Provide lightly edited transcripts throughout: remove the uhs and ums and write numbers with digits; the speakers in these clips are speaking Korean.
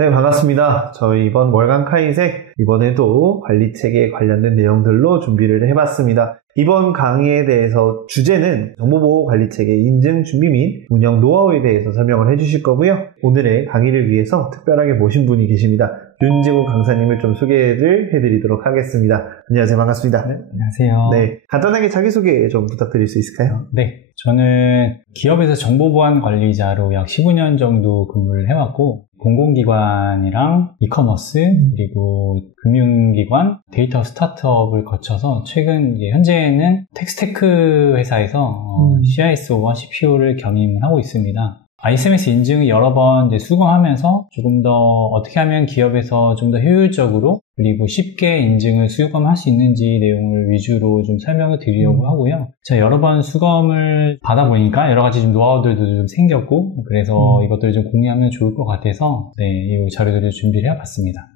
네, 반갑습니다. 저희 이번 월간 카이색, 이번에도 관리체계에 관련된 내용들로 준비를 해봤습니다. 이번 강의에 대해서 주제는 정보보호관리체계 인증 준비 및 운영 노하우에 대해서 설명을 해주실 거고요. 오늘의 강의를 위해서 특별하게 모신 분이 계십니다. 윤지구 강사님을 좀 소개를 해드리도록 하겠습니다. 안녕하세요. 반갑습니다. 네, 안녕하세요. 네, 간단하게 자기소개 좀 부탁드릴 수 있을까요? 네, 저는 기업에서 정보보안 관리자로 약 15년 정도 근무를 해왔고, 공공기관이랑 이커머스 그리고 금융기관, 데이터 스타트업을 거쳐서 최근 현재는 텍스테크 회사에서 CISO와 CPO를 겸임을 하고 있습니다. ISMS 인증을 여러 번 수검하면서 조금 더 어떻게 하면 기업에서 좀 더 효율적으로 그리고 쉽게 인증을 수검할 수 있는지 내용을 위주로 좀 설명을 드리려고 하고요. 제가 여러 번 수검을 받아보니까 여러 가지 좀 노하우들도 좀 생겼고, 그래서 이것들을 좀 공유하면 좋을 것 같아서 이 자료들을 준비를 해봤습니다.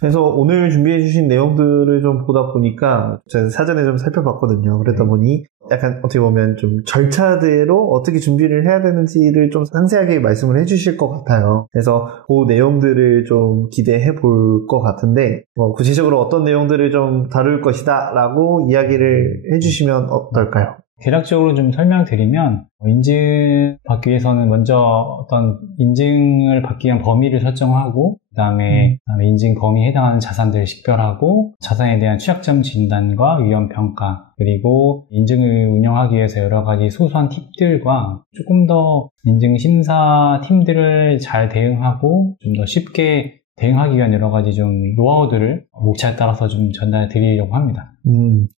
그래서 오늘 준비해주신 내용들을 좀 보다 보니까 제가 사전에 좀 살펴봤거든요. 그러다 보니 약간 어떻게 보면 좀 절차대로 어떻게 준비를 해야 되는지를 좀 상세하게 말씀을 해주실 것 같아요. 그래서 그 내용들을 좀 기대해 볼 것 같은데, 구체적으로 어떤 내용들을 좀 다룰 것이다 라고 이야기를 해주시면 어떨까요? 대략적으로 좀 설명드리면, 인증 받기 위해서는 먼저 어떤 인증을 받기 위한 범위를 설정하고, 그 다음에 인증 범위에 해당하는 자산들을 식별하고, 자산에 대한 취약점 진단과 위험 평가, 그리고 인증을 운영하기 위해서 여러 가지 소소한 팁들과 조금 더 인증 심사 팀들을 잘 대응하고 좀 더 쉽게 대응하기 위한 여러 가지 좀 노하우들을 목차에 따라서 좀 전달해 드리려고 합니다.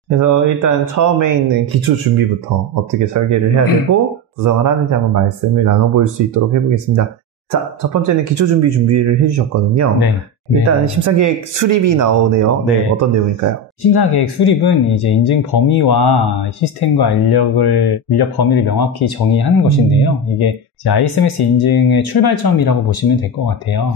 그래서 일단 처음에 있는 기초 준비부터 어떻게 설계를 해야 되고 구성을 하는지 한번 말씀을 나눠볼 수 있도록 해보겠습니다. 자, 첫 번째는 기초 준비를 해주셨거든요. 네. 일단 심사계획 수립이 나오네요. 네. 어떤 내용일까요? 심사계획 수립은 이제 인증 범위와 시스템과 인력 범위를 명확히 정의하는 것인데요. 이게 이제 ISMS 인증의 출발점이라고 보시면 될 것 같아요.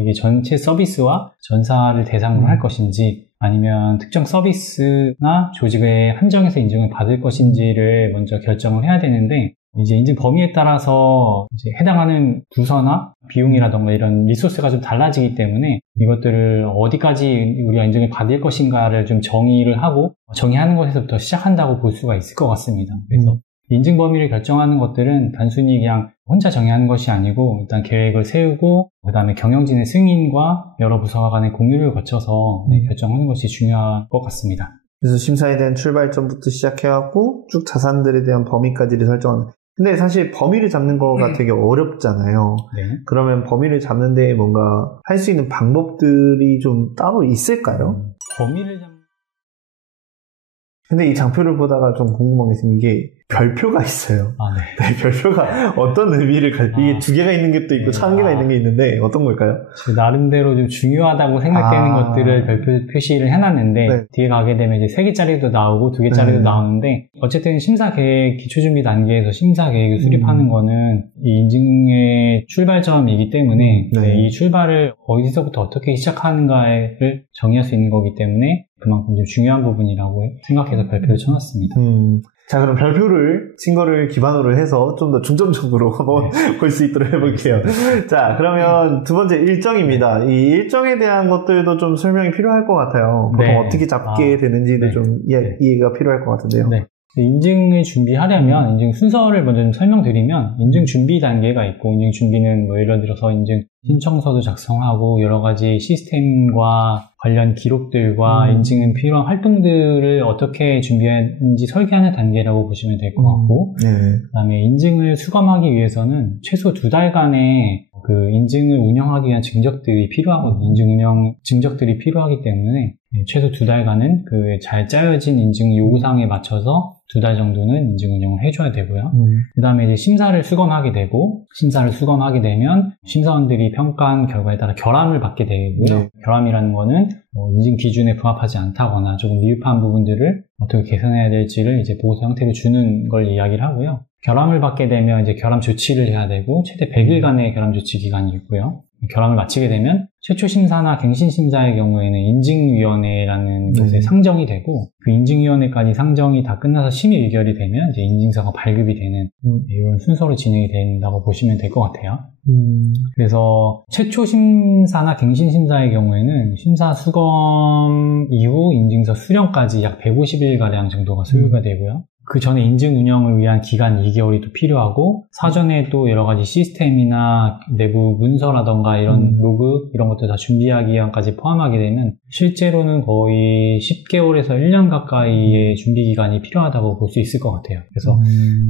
이게 전체 서비스와 전사를 대상으로 할 것인지, 아니면 특정 서비스나 조직에 한정해서 인증을 받을 것인지를 먼저 결정을 해야 되는데, 이제 인증 범위에 따라서 이제 해당하는 부서나 비용이라던가 이런 리소스가 좀 달라지기 때문에 이것들을 어디까지 우리가 인증을 받을 것인가를 좀 정의를 하고, 정의하는 것에서부터 시작한다고 볼 수가 있을 것 같습니다. 그래서 인증 범위를 결정하는 것들은 단순히 그냥 혼자 정의하는 것이 아니고, 일단 계획을 세우고 그 다음에 경영진의 승인과 여러 부서와 간의 공유를 거쳐서 결정하는 것이 중요할 것 같습니다. 그래서 심사에 대한 출발점부터 시작해갖고 쭉 자산들에 대한 범위까지를 설정하는. 근데 사실 범위를 잡는 거가 되게 어렵잖아요. 네. 그러면 범위를 잡는데 뭔가 할 수 있는 방법들이 좀 따로 있을까요? 범위를 잡는. 근데 이 장표를 보다가 좀 궁금한 게 있으면 이게 별표가 있어요. 네, 별표가 어떤 의미를 이게 두 개가 있는 것도 있고 한 개가 있는 게 있는데 어떤 걸까요? 나름대로 좀 중요하다고 생각되는 것들을 별표 표시를 해놨는데, 뒤에 가게 되면 이제 3개짜리도 나오고 2개짜리도 나오는데, 어쨌든 심사계획 기초준비 단계에서 심사계획을 수립하는 거는 이 인증의 출발점이기 때문에 이 출발을 어디서부터 어떻게 시작하는가를 정의할 수 있는 거기 때문에 그만큼 좀 중요한 부분이라고 생각해서 별표를 쳐놨습니다. 자, 그럼 별표를 친 거를 기반으로 해서 좀 더 중점적으로 한번 볼 수 있도록 해볼게요. 자, 그러면 두 번째 일정입니다. 이 일정에 대한 것들도 좀 설명이 필요할 것 같아요. 보통 어떻게 잡게 되는지도 좀 이해가 필요할 것 같은데요. 인증을 준비하려면 인증 순서를 먼저 좀 설명드리면, 인증 준비 단계가 있고, 인증 준비는 예를 들어서 인증 신청서도 작성하고 여러 가지 시스템과 관련 기록들과 인증에 필요한 활동들을 어떻게 준비하는지 설계하는 단계라고 보시면 될 것 같고, 그다음에 인증을 수검하기 위해서는 최소 2달간의 그 인증을 운영하기 위한 증적들이 필요하거든요. 인증 운영 증적들이 필요하기 때문에 최소 2달간은 그 잘 짜여진 인증 요구사항에 맞춰서 2달 정도는 인증 운영을 해줘야 되고요. 그 다음에 이제 심사를 수검하게 되고, 심사를 수검하게 되면 심사원들이 평가한 결과에 따라 결함을 받게 되고요. 결함이라는 거는 인증 기준에 부합하지 않다거나 조금 미흡한 부분들을 어떻게 개선해야 될지를 이제 보고서 형태로 주는 걸 이야기를 하고요. 결함을 받게 되면 이제 결함 조치를 해야 되고, 최대 100일간의 결함 조치 기간이 있고요. 결함을 마치게 되면 최초 심사나 갱신 심사의 경우에는 인증위원회라는 네. 곳에 상정이 되고 그 인증위원회까지 상정이 다 끝나서 심의 의결이 되면 이제 인증서가 발급이 되는 이런 순서로 진행이 된다고 보시면 될 것 같아요. 그래서 최초 심사나 갱신 심사의 경우에는 심사 수검 이후 인증서 수령까지 약 150일가량 정도가 소요가 되고요. 그 전에 인증 운영을 위한 기간 2개월이 또 필요하고 사전에 또 여러 가지 시스템이나 내부 문서라던가 이런 로그 이런 것들 다 준비하기 위한까지 포함하게 되면 실제로는 거의 10개월에서 1년 가까이의 준비 기간이 필요하다고 볼 수 있을 것 같아요. 그래서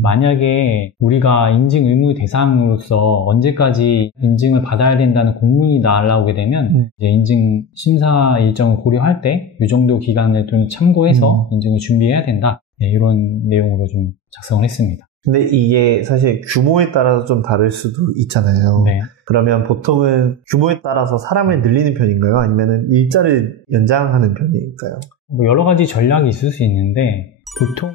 만약에 우리가 인증 의무 대상으로서 언제까지 인증을 받아야 된다는 공문이 날라오게 되면 이제 인증 심사 일정을 고려할 때 이 정도 기간을 좀 참고해서 인증을 준비해야 된다. 네, 이런 내용으로 좀 작성을 했습니다. 근데 이게 사실 규모에 따라서 좀 다를 수도 있잖아요. 네. 그러면 보통은 규모에 따라서 사람을 늘리는 편인가요? 아니면 일자를 연장하는 편일까요? 뭐 여러 가지 전략이 있을 수 있는데 보통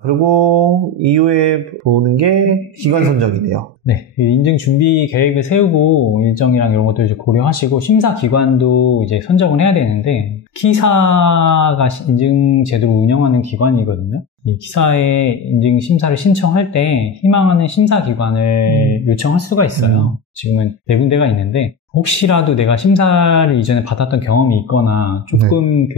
그리고 이후에 보는 게 기관 선정이네요. 네, 인증 준비 계획을 세우고 일정이랑 이런 것들 이제 고려하시고 심사 기관도 이제 선정을 해야 되는데 키사가 인증 제도를 운영하는 기관이거든요. 이 키사에 인증 심사를 신청할 때 희망하는 심사 기관을 요청할 수가 있어요. 지금은 4군데가 있는데 혹시라도 내가 심사를 이전에 받았던 경험이 있거나 조금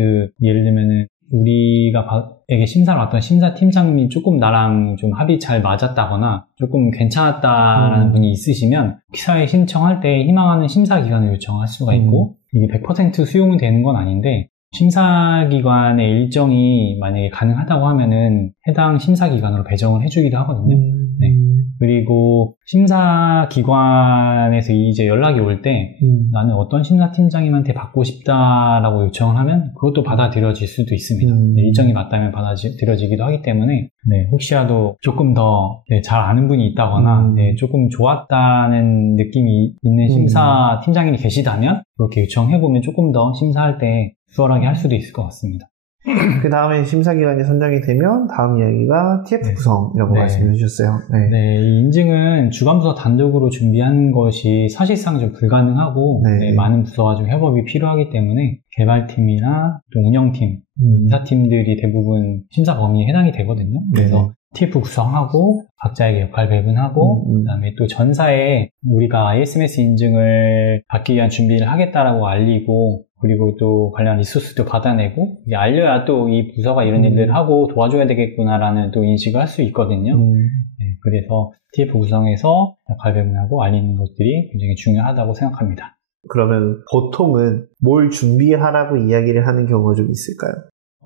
예를 들면은 우리에게 심사를 왔던 심사팀장님이 조금 나랑 좀 합이 잘 맞았다거나 조금 괜찮았다라는 분이 있으시면 키사에 신청할 때 희망하는 심사기관을 요청할 수가 있고 이게 100% 수용은 되는 건 아닌데 심사기관의 일정이 만약에 가능하다고 하면은 해당 심사기관으로 배정을 해주기도 하거든요. 네. 그리고 심사기관에서 이제 연락이 올 때 나는 어떤 심사팀장님한테 받고 싶다라고 요청을 하면 그것도 받아들여질 수도 있습니다. 네, 일정이 맞다면 받아들여지기도 하기 때문에 네, 혹시라도 조금 더 잘 아는 분이 있다거나 네, 조금 좋았다는 느낌이 있는 심사팀장님이 계시다면 그렇게 요청해보면 조금 더 심사할 때 수월하게 할 수도 있을 것 같습니다. 그 다음에 심사기관이 선정이 되면 다음 이야기가 TF 구성이라고 말씀해 주셨어요. 네, 이 인증은 주관부서 단독으로 준비하는 것이 사실상 좀 불가능하고 많은 부서가 좀 협업이 필요하기 때문에 개발팀이나 또 운영팀, 인사팀들이 대부분 심사 범위에 해당이 되거든요. 그래서 TF 구성하고 각자에게 역할 배분하고 그다음에 또 전사에 우리가 ISMS 인증을 받기 위한 준비를 하겠다라고 알리고 그리고 또 관련 리소스도 받아내고 알려야 또 이 부서가 이런 일들을 하고 도와줘야 되겠구나라는 또 인식을 할 수 있거든요. 네, 그래서 TF 구성에서 역할 배분하고 알리는 것들이 굉장히 중요하다고 생각합니다. 그러면 보통은 뭘 준비하라고 이야기를 하는 경우가 좀 있을까요?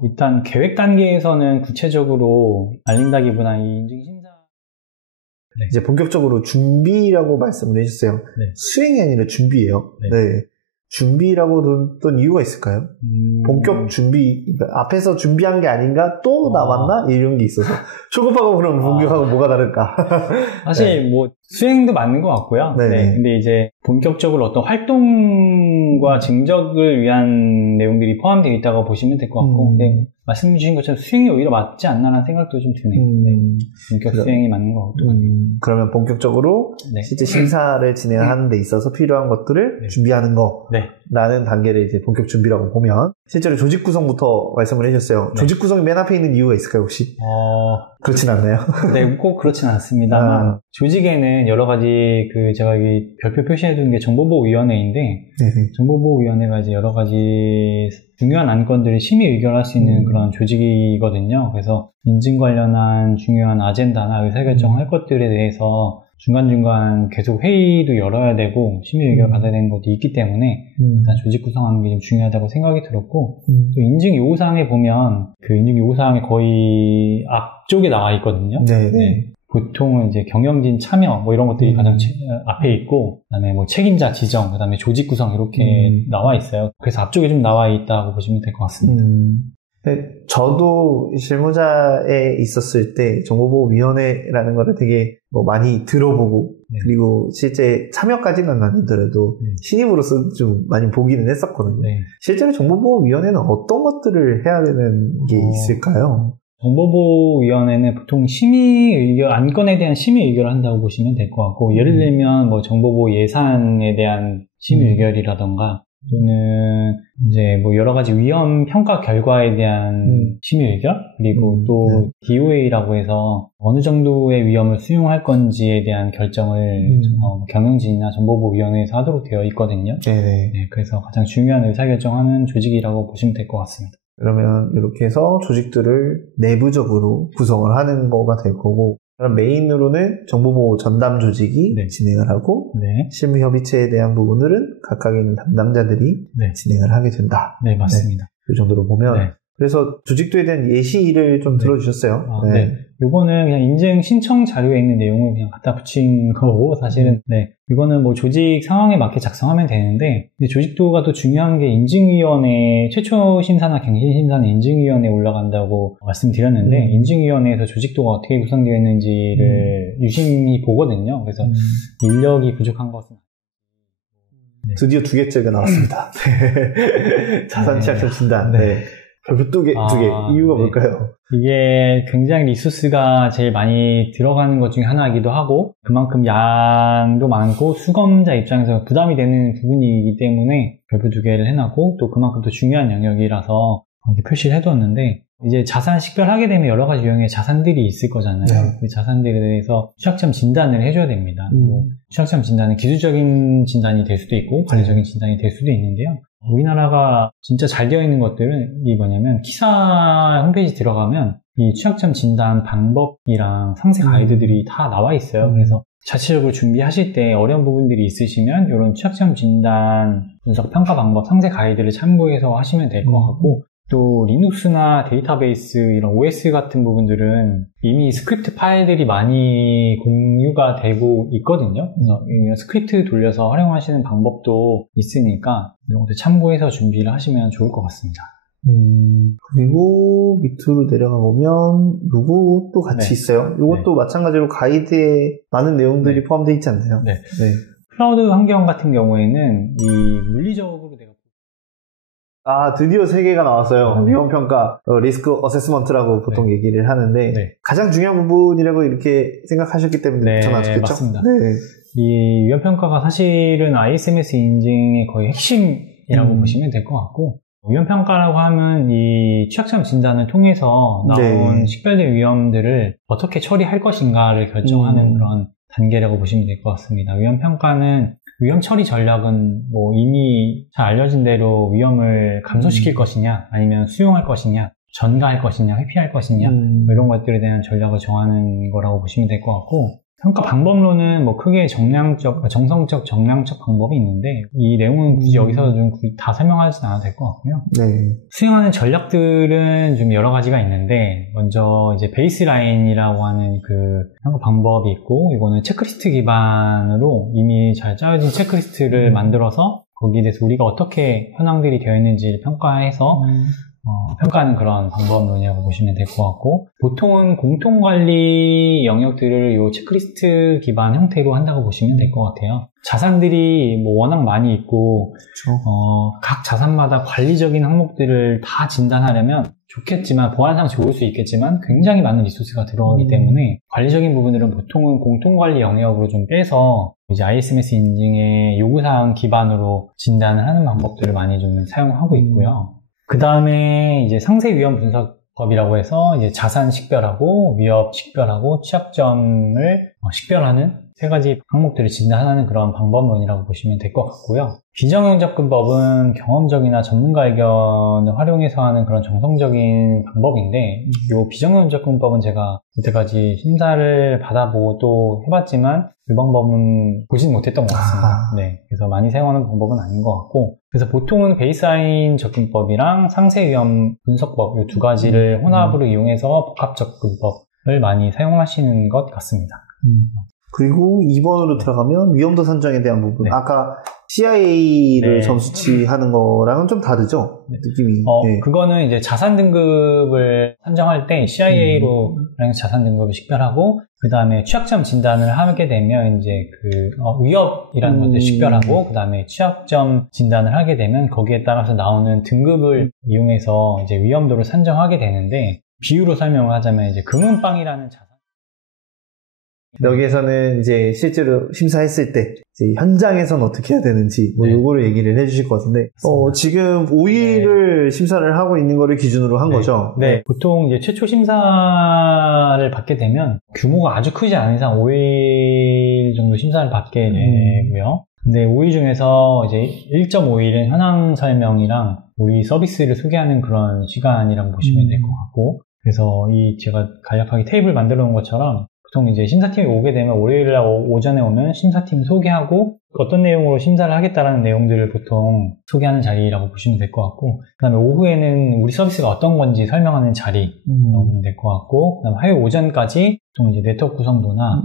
일단 계획 단계에서는 구체적으로 알린다기보다 이 인증심사 이제 본격적으로 준비라고 말씀을 해주셨어요. 수행이 아니라 준비예요. 준비라고 뒀던 이유가 있을까요? 본격 준비, 그러니까 앞에서 준비한 게 아닌가? 또 남았나? 이런 게 있어서. 초급하고 그럼 본격하고 뭐가 다를까? 사실 뭐 수행도 맞는 것 같고요. 근데 이제 본격적으로 어떤 활동과 증적을 위한 내용들이 포함되어 있다고 보시면 될 것 같고, 말씀 주신 것처럼 수행이 오히려 맞지 않나라는 생각도 좀 드네요. 본격 수행이 맞는 것 같아요. 그러면 본격적으로 실제 심사를 진행하는 데 있어서 필요한 것들을 준비하는 거 라는 단계를 이제 본격 준비라고 보면 실제로 조직 구성부터 말씀을 해주셨어요. 조직 구성이 맨 앞에 있는 이유가 있을까요 혹시? 그렇진 않나요? 네, 꼭 그렇진 않습니다만 조직에는 여러 가지 제가 여기 별표 표시해둔 게 정보보호위원회인데 정보보호위원회가 이제 여러 가지 중요한 안건들을 심의 의결할 수 있는 그런 조직이거든요. 그래서 인증 관련한 중요한 아젠다나 의사결정을 할 것들에 대해서 중간중간 계속 회의도 열어야 되고 심의 의결 받아야 되는 것도 있기 때문에 일단 조직 구성하는 게 좀 중요하다고 생각이 들었고 또 인증 요구사항에 보면 그 인증 요구사항이 거의 앞쪽에 나와 있거든요. 보통은 이제 경영진 참여 뭐 이런 것들이 가장 앞에 있고 그다음에 뭐 책임자 지정 그다음에 조직 구성 이렇게 나와 있어요. 그래서 앞쪽에 좀 나와 있다고 보시면 될 것 같습니다. 저도 실무자에 있었을 때 정보보호위원회라는 거를 되게 많이 들어보고 그리고 실제 참여까지는 아니더라도 신입으로서 좀 많이 보기는 했었거든요. 실제로 정보보호위원회는 어떤 것들을 해야 되는 게 있을까요? 정보보호위원회는 보통 안건에 대한 심의 의결을 한다고 보시면 될 것 같고, 예를 들면 뭐 정보보호 예산에 대한 심의 의결이라던가, 또는 이제 뭐 여러 가지 위험 평가 결과에 대한 심의 의결, 그리고 또 DOA라고 해서 어느 정도의 위험을 수용할 건지에 대한 결정을 경영진이나 정보보호위원회에서 하도록 되어 있거든요. 네, 그래서 가장 중요한 의사결정하는 조직이라고 보시면 될 것 같습니다. 그러면 이렇게 해서 조직들을 내부적으로 구성을 하는 거가 될 거고, 그럼 메인으로는 정보보호 전담 조직이 진행을 하고, 실무협의체에 대한 부분들은 각각에 있는 담당자들이 진행을 하게 된다. 네, 맞습니다. 이 정도로 보면, 그래서 조직도에 대한 예시를 좀 들어주셨어요. 요거는 그냥 인증 신청 자료에 있는 내용을 그냥 갖다 붙인 거고, 사실은, 이거는 뭐 조직 상황에 맞게 작성하면 되는데, 근데 조직도가 또 중요한 게 인증위원회, 최초 심사나 갱신 심사는 인증위원회에 올라간다고 말씀드렸는데, 인증위원회에서 조직도가 어떻게 구성되어 있는지를 유심히 보거든요. 그래서 인력이 부족한 것은. 드디어 2개째가 나왔습니다. 자산 취약점 진단. 별표 2개. 이유가 뭘까요? 이게 굉장히 리소스가 제일 많이 들어가는 것 중에 하나이기도 하고, 그만큼 양도 많고 수검자 입장에서 부담이 되는 부분이기 때문에 별표 2개를 해놨고, 또 그만큼 또 중요한 영역이라서 이렇게 표시를 해두었는데, 이제 자산 식별하게 되면 여러 가지 유형의 자산들이 있을 거잖아요. 그 자산들에 대해서 취약점 진단을 해줘야 됩니다. 뭐 취약점 진단은 기술적인 진단이 될 수도 있고 관리적인 진단이 될 수도 있는데요. 우리나라가 진짜 잘 되어 있는 것들은 이 뭐냐면 키사 홈페이지 들어가면 이 취약점 진단 방법이랑 상세 가이드들이 다 나와 있어요. 그래서 자체적으로 준비하실 때 어려운 부분들이 있으시면 이런 취약점 진단 분석 평가 방법 상세 가이드를 참고해서 하시면 될 것 같고, 또 리눅스나 데이터베이스 이런 OS 같은 부분들은 이미 스크립트 파일들이 많이 공유가 되고 있거든요. 그래서 스크립트 돌려서 활용하시는 방법도 있으니까 이런 것들 참고해서 준비를 하시면 좋을 것 같습니다. 그리고 밑으로 내려가 보면 요것도 같이 있어요. 요것도 마찬가지로 가이드에 많은 내용들이 포함되어 있지 않나요? 클라우드 환경 같은 경우에는 이 물리적으로 내가 드디어 3개가 나왔어요. 위험평가, 리스크 어세스먼트라고 보통 얘기를 하는데, 가장 중요한 부분이라고 이렇게 생각하셨기 때문에 붙여놨겠죠? 맞습니다. 이 위험평가가 사실은 ISMS 인증의 거의 핵심이라고 보시면 될 것 같고, 위험평가라고 하면 이 취약점 진단을 통해서 나온 식별된 위험들을 어떻게 처리할 것인가를 결정하는 그런 단계라고 보시면 될 것 같습니다. 위험평가는 위험 처리 전략은 뭐 이미 잘 알려진 대로 위험을 감소시킬 것이냐, 아니면 수용할 것이냐, 전가할 것이냐, 회피할 것이냐, 이런 것들에 대한 전략을 정하는 거라고 보시면 될 것 같고, 평가 방법론은 뭐 크게 정성적, 정량적 방법이 있는데, 이 내용은 굳이 여기서 좀 다 설명하지는 않아도 될 것 같고요. 수행하는 전략들은 좀 여러 가지가 있는데, 먼저 이제 베이스라인이라고 하는 그 평가 방법이 있고, 이거는 체크리스트 기반으로 이미 잘 짜여진 체크리스트를 만들어서 거기에 대해서 우리가 어떻게 현황들이 되어 있는지를 평가해서 평가하는 그런 방법론이라고 보시면 될 것 같고, 보통은 공통관리 영역들을 이 체크리스트 기반 형태로 한다고 보시면 될 것 같아요. 자산들이 뭐 워낙 많이 있고, 각 자산마다 관리적인 항목들을 다 진단하려면 좋겠지만, 보안상 좋을 수 있겠지만 굉장히 많은 리소스가 들어가기 때문에 관리적인 부분들은 보통은 공통관리 영역으로 좀 빼서 이제 ISMS 인증의 요구사항 기반으로 진단을 하는 방법들을 많이 좀 사용하고 있고요. 그 다음에 이제 상세 위험 분석법이라고 해서 이제 자산 식별하고 위협 식별하고 취약점을 식별하는 3가지 항목들을 진단하는 그런 방법론이라고 보시면 될 것 같고요. 비정형 접근법은 경험적이나 전문가 의견을 활용해서 하는 그런 정성적인 방법인데, 이 비정형 접근법은 제가 여태까지 심사를 받아보고 또 해봤지만 이 방법은 보진 못했던 것 같습니다. 그래서 많이 사용하는 방법은 아닌 것 같고, 그래서 보통은 베이스라인 접근법이랑 상세 위험 분석법 이 2가지를 혼합으로 이용해서 복합 접근법을 많이 사용하시는 것 같습니다. 그리고 2번으로 들어가면 위험도 선정에 대한 부분. 아까 CIA를 점수치하는 거랑은 좀 다르죠? 느낌이. 그거는 이제 자산 등급을 선정할 때 CIA로 자산 등급을 식별하고, 그 다음에 취약점 진단을 하게 되면 이제 위협이라는 것들 식별하고, 그 다음에 취약점 진단을 하게 되면 거기에 따라서 나오는 등급을 이용해서 이제 위험도를 산정하게 되는데, 비유로 설명을 하자면 이제 금은방이라는 자산. 여기에서는 이제 실제로 심사했을 때 이제 현장에서는 어떻게 해야 되는지 뭐 요거를 얘기를 해주실 것 같은데 지금 5일을 심사를 하고 있는 거를 기준으로 한 거죠? 네. 보통 이제 최초 심사를 받게 되면 규모가 아주 크지 않은 이상 5일 정도 심사를 받게 되고요. 근데 5일 중에서 이제 1.5일은 현황 설명이랑 우리 서비스를 소개하는 그런 시간이라고 보시면 될 것 같고, 그래서 이 제가 간략하게 테이블 만들어 놓은 것처럼 보통 이제 심사팀이 오게 되면 월요일날 오전에 오면 심사팀 소개하고 어떤 내용으로 심사를 하겠다라는 내용들을 보통 소개하는 자리라고 보시면 될 것 같고, 그 다음에 오후에는 우리 서비스가 어떤 건지 설명하는 자리라고 보면 될 것 같고, 그 다음에 화요일 오전까지 보통 이제 네트워크 구성도나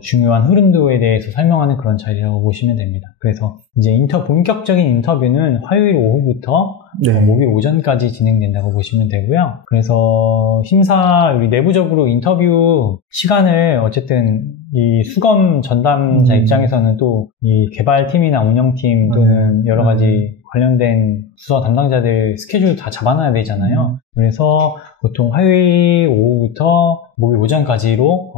중요한 흐름도에 대해서 설명하는 그런 자리라고 보시면 됩니다. 그래서 이제 본격적인 인터뷰는 화요일 오후부터 목요일 오전까지 진행된다고 보시면 되고요. 그래서 우리 내부적으로 인터뷰 시간을 어쨌든 이 수검 전담자 입장에서는 또 이 개발팀이나 운영팀 또는 여러 가지 관련된 부서 담당자들 스케줄 다 잡아놔야 되잖아요. 그래서 보통 화요일 오후부터 목요일 오전까지로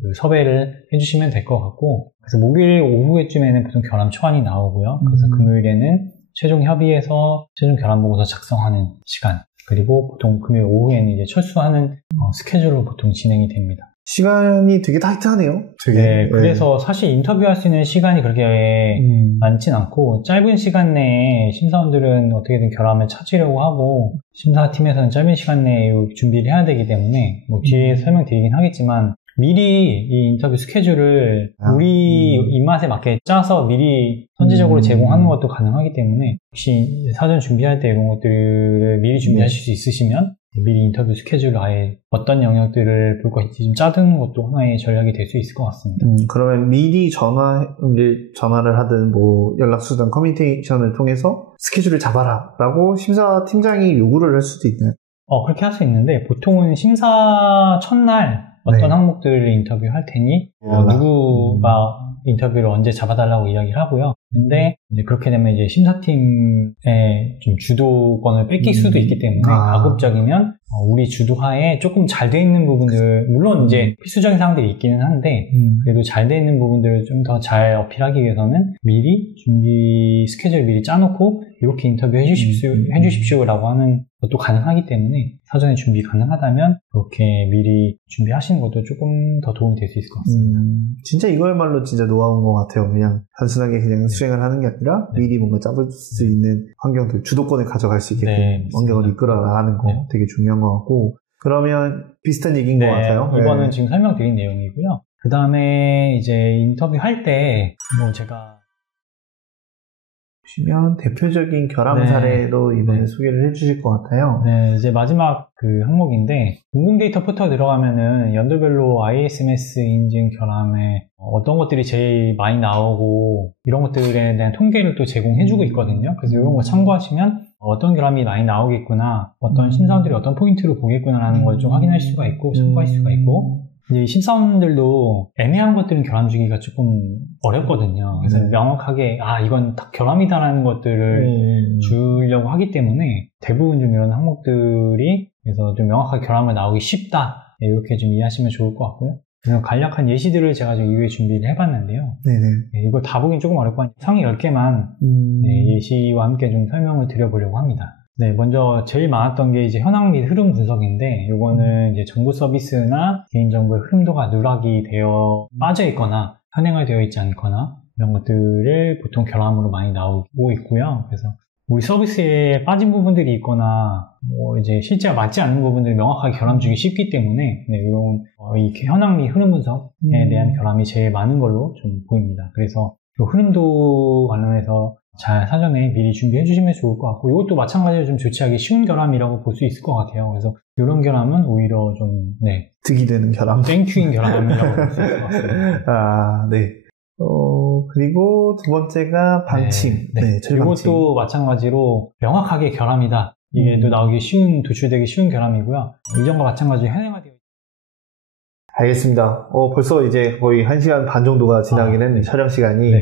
그 섭외를 해주시면 될 것 같고, 그래서 목요일 오후에쯤에는 보통 결함 초안이 나오고요. 그래서 금요일에는 최종 협의해서 최종 결함 보고서 작성하는 시간, 그리고 보통 금요일 오후에는 이제 철수하는 스케줄로 보통 진행이 됩니다. 시간이 되게 타이트하네요. 네, 그래서 사실 인터뷰할 수 있는 시간이 그렇게 많진 않고, 짧은 시간 내에 심사원들은 어떻게든 결함을 찾으려고 하고, 심사팀에서는 짧은 시간 내에 준비를 해야 되기 때문에 뒤에 설명드리긴 하겠지만, 미리 이 인터뷰 스케줄을 우리 입맛에 맞게 짜서 미리 선제적으로 제공하는 것도 가능하기 때문에, 혹시 사전 준비할 때 이런 것들을 미리 준비하실 수 있으시면 미리 인터뷰 스케줄을 아예 어떤 영역들을 볼 것인지 좀 짜두는 것도 하나의 전략이 될 수 있을 것 같습니다. 그러면 미리 전화를 하든 뭐 연락수단 커뮤니케이션을 통해서 스케줄을 잡아라 라고 심사팀장이 요구를 할 수도 있나요? 그렇게 할 수 있는데, 보통은 심사 첫날 어떤 항목들을 인터뷰할 테니 누구가 인터뷰를 언제 잡아달라고 이야기를 하고요. 근데 이제 그렇게 되면 이제 심사팀의 좀 주도권을 뺏길 수도 있기 때문에 가급적이면 우리 주도하에 조금 잘 돼 있는 부분들, 물론 이제 필수적인 사항들이 있기는 한데 그래도 잘 돼 있는 부분들을 좀 더 잘 어필하기 위해서는 미리 준비 스케줄을 미리 짜놓고 이렇게 인터뷰 해주십시오라고 하는 것도 가능하기 때문에 사전에 준비 가능하다면 그렇게 미리 준비하시는 것도 조금 더 도움이 될 수 있을 것 같습니다. 진짜 이거야말로 진짜 노하우인 것 같아요. 그냥 단순하게 그냥 수행을 하는 게 아니라 미리 뭔가 짜볼 수 있는 환경들, 주도권을 가져갈 수 있게끔 환경을 이끌어가는 거 되게 중요한 것 같고, 그러면 비슷한 얘기인 것 같아요. 이거는 지금 설명드린 내용이고요. 그 다음에 이제 인터뷰 할 때 제가 보시면 대표적인 결함 사례도 이번에 소개를 해주실 것 같아요. 네, 이제 마지막 그 항목인데, 공공데이터 포털 들어가면은 연도별로 ISMS 인증 결함에 어떤 것들이 제일 많이 나오고 이런 것들에 대한 통계를 또 제공해주고 있거든요. 그래서 이런 거 참고하시면 어떤 결함이 많이 나오겠구나, 어떤 심사원들이 어떤 포인트로 보겠구나라는 걸 좀 확인할 수가 있고 참고할 수가 있고, 이제 심사원들도 애매한 것들은 결함 주기가 조금 어렵거든요. 그래서 명확하게 이건 다 결함이다라는 것들을 주려고 하기 때문에 대부분 좀 이런 항목들이 그래서 좀 명확하게 결함을 나오기 쉽다, 이렇게 좀 이해하시면 좋을 것 같고요. 그래서 간략한 예시들을 제가 좀 이후에 준비를 해봤는데요. 이걸 다 보긴 조금 어렵고 상위 10개만 예시와 함께 좀 설명을 드려보려고 합니다. 네, 먼저 제일 많았던 게 이제 현황 및 흐름 분석인데, 요거는 이제 정보 서비스나 개인정보의 흐름도가 누락이 되어 빠져 있거나 현행화되어 있지 않거나 이런 것들을 보통 결함으로 많이 나오고 있고요. 그래서 우리 서비스에 빠진 부분들이 있거나 이제 실제와 맞지 않는 부분들이 명확하게 결함 주기 쉽기 때문에 이런 이 현황 및 흐름 분석에 대한 결함이 제일 많은 걸로 좀 보입니다. 그래서 이 흐름도 관련해서 잘 사전에 미리 준비해 주시면 좋을 것 같고, 이것도 마찬가지로 좀 조치하기 쉬운 결함이라고 볼 수 있을 것 같아요. 그래서 이런 결함은 오히려 좀 득이 되는 결함, 땡큐인 결함이라고 볼 수 있을 것 같습니다. 그리고 두 번째가 방침. 이것도 마찬가지로 명확하게 결함이다, 이게 또 나오기 쉬운, 도출되기 쉬운 결함이고요. 이전과 마찬가지로 현행화되어 알겠습니다. 벌써 이제 거의 1시간 반 정도가 지나긴 했네요. 촬영 시간이.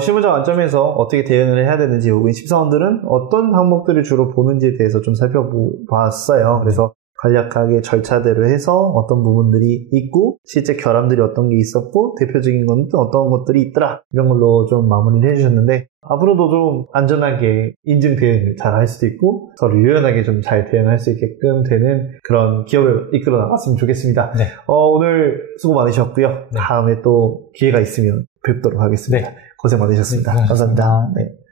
실무자 관점에서 어떻게 대응을 해야 되는지, 혹은 심사원들은 어떤 항목들을 주로 보는지에 대해서 좀 살펴봤어요. 그래서 간략하게 절차대로 해서 어떤 부분들이 있고 실제 결함들이 어떤 게 있었고 대표적인 건 또 어떤 것들이 있더라 이런 걸로 좀 마무리를 해주셨는데 앞으로도 좀 안전하게 인증 대응을 잘 할 수도 있고 서로 유연하게 좀 잘 대응할 수 있게끔 되는 그런 기업을 이끌어 나갔으면 좋겠습니다. 네. 오늘 수고 많으셨고요. 네. 다음에 또 기회가 있으면 뵙도록 하겠습니다. 네. 고생 많으셨습니다. 네, 감사합니다. 네.